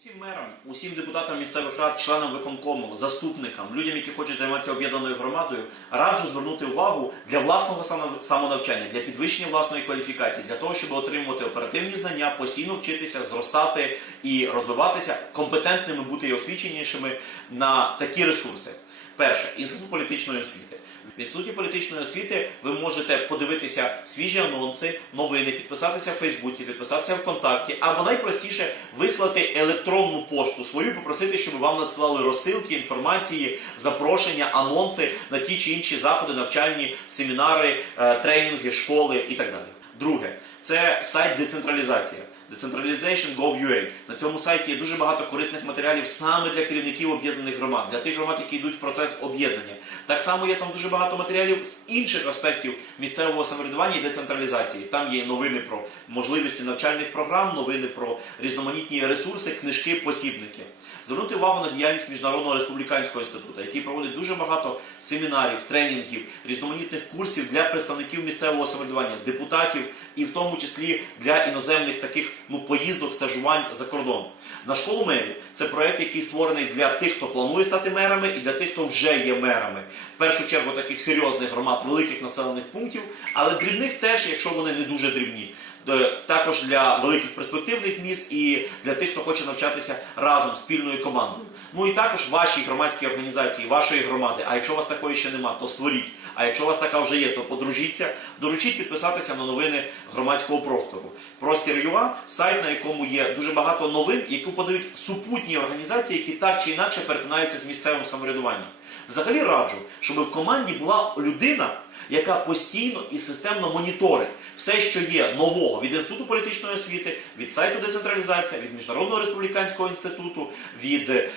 Усім мерам, усім депутатам місцевих рад, членам виконкому, заступникам, людям, які хочуть займатися об'єднаною громадою, раджу звернути увагу для власного само- самонавчання, для підвищення власної кваліфікації, для того, щоб отримувати оперативні знання, постійно вчитися, зростати і розвиватися, компетентними бути і освіченішими на такі ресурси. Перше, інститут політичної освіти. В інституті політичної освіти ви можете подивитися свіжі анонси, новини, підписатися в Фейсбуці, підписатися в Контакті, або найпростіше вислати електронну пошту свою, попросити, щоб вам надсилали розсилки, інформації, запрошення, анонси на ті чи інші заходи, навчальні семінари, е, тренінги, школи і так далі. Друге, це сайт децентралізація. Decentralization.gov.ua. На цьому сайті є дуже багато корисних матеріалів саме для керівників об'єднаних громад, для тих громад, які йдуть в процес об'єднання. Так само є там дуже багато матеріалів з інших аспектів місцевого самоврядування і децентралізації. Там є новини про можливості навчальних програм, новини про різноманітні ресурси, книжки, посібники. Звернути увагу на діяльність Міжнародного республіканського інституту, який проводить дуже багато семінарів, тренінгів, різноманітних курсів для представників місцевого самоврядування, депутатів і в тому числі для іноземних таких ну поїздок, стажувань за кордон. На школу мерів це проект, який створений для тих, хто планує стати мерами, і для тих, хто вже є мерами. В першу чергу таких серйозних громад, великих населених пунктів, але дрібних теж, якщо вони не дуже дрібні. Е, Також для великих перспективних міст і для тих, хто хоче навчатися разом спільною командою. Ну і також ваші громадські організації, вашої громади. А якщо у вас такої ще нема, то створіть. А якщо у вас така вже є, то подружіться, доручіть підписатися на новини громадського простору. Простір.ua – сайт, на якому є дуже багато новин, які подають супутні організації, які так чи інакше перетинаються з місцевим самоврядуванням. Взагалі раджу, щоб в команді була людина, яка постійно і системно моніторить все, що є нового від інституту політичної освіти, від сайту децентралізація, від міжнародного республіканського інституту, від е,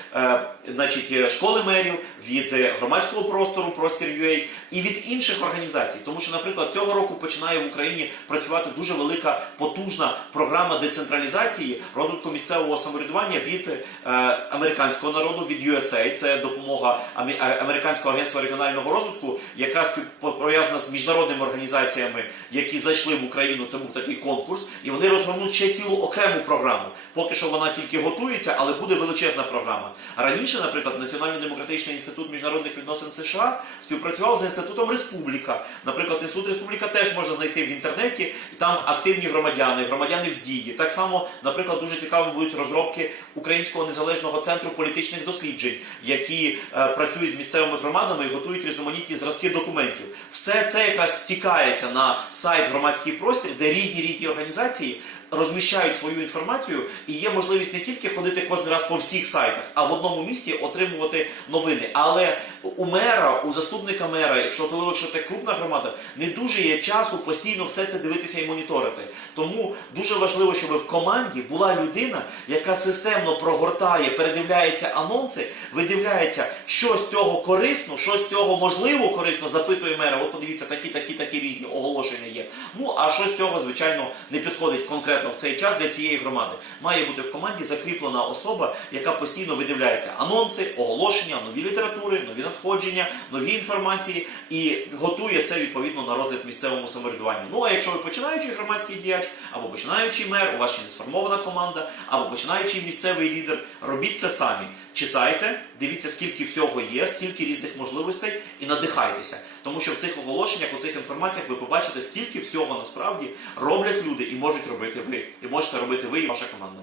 значить, школи мерів, від е, громадського простору, простір.ua і від інших організацій. Тому що, наприклад, цього року починає в Україні працювати дуже велика потужна програма децентралізації розвитку місцевого самоврядування від е, американського народу, від USA, це допомога е, американського агентства регіонального розвитку, яка спів- пов'язана з міжнародними організаціями, які зайшли в Україну. Це був такий конкурс, і вони розгорнуть ще цілу окрему програму. Поки що вона тільки готується, але буде величезна програма. Раніше, наприклад, Національно-демократичний інститут міжнародних відносин США співпрацював з інститутом Республіка. Наприклад, інститут Республіка теж можна знайти в інтернеті, там активні громадяни, громадяни в дії. Так само, наприклад, дуже цікаво будуть розробки Українського незалежного центру політичних досліджень, які е, працюють з місцевими громадами і готують різноманітні зразки документів. Все це якраз стікається на сайт громадський простір, де різні різні організації розміщають свою інформацію, і є можливість не тільки ходити кожен раз по всіх сайтах, а в одному місті отримувати новини. Але у мера, у заступника мера, якщо особливо якщо це крупна громада, не дуже є часу постійно все це дивитися і моніторити. Тому дуже важливо, щоб в команді була людина, яка системно прогортає, передивляється анонси, видивляється, що з цього корисно, що з цього можливо корисно, запитує мера. Подивіться, такі, такі, такі різні оголошення є. Ну а що з цього, звичайно, не підходить конкретно в цей час для цієї громади. Має бути в команді закріплена особа, яка постійно видивляється анонси, оголошення, нові літератури, нові надходження, нові інформації і готує це відповідно на розгляд місцевому самоврядуванню. Ну а якщо ви починаючий громадський діяч або починаючий мер, у вас ще не сформована команда, або починаючий місцевий лідер, робіть це самі. Читайте, дивіться, скільки всього є, скільки різних можливостей, і надихайтеся. Тому що в оголошеннях, у цих інформаціях ви побачите, скільки всього насправді роблять люди і можуть робити ви. І можете робити ви і ваша команда.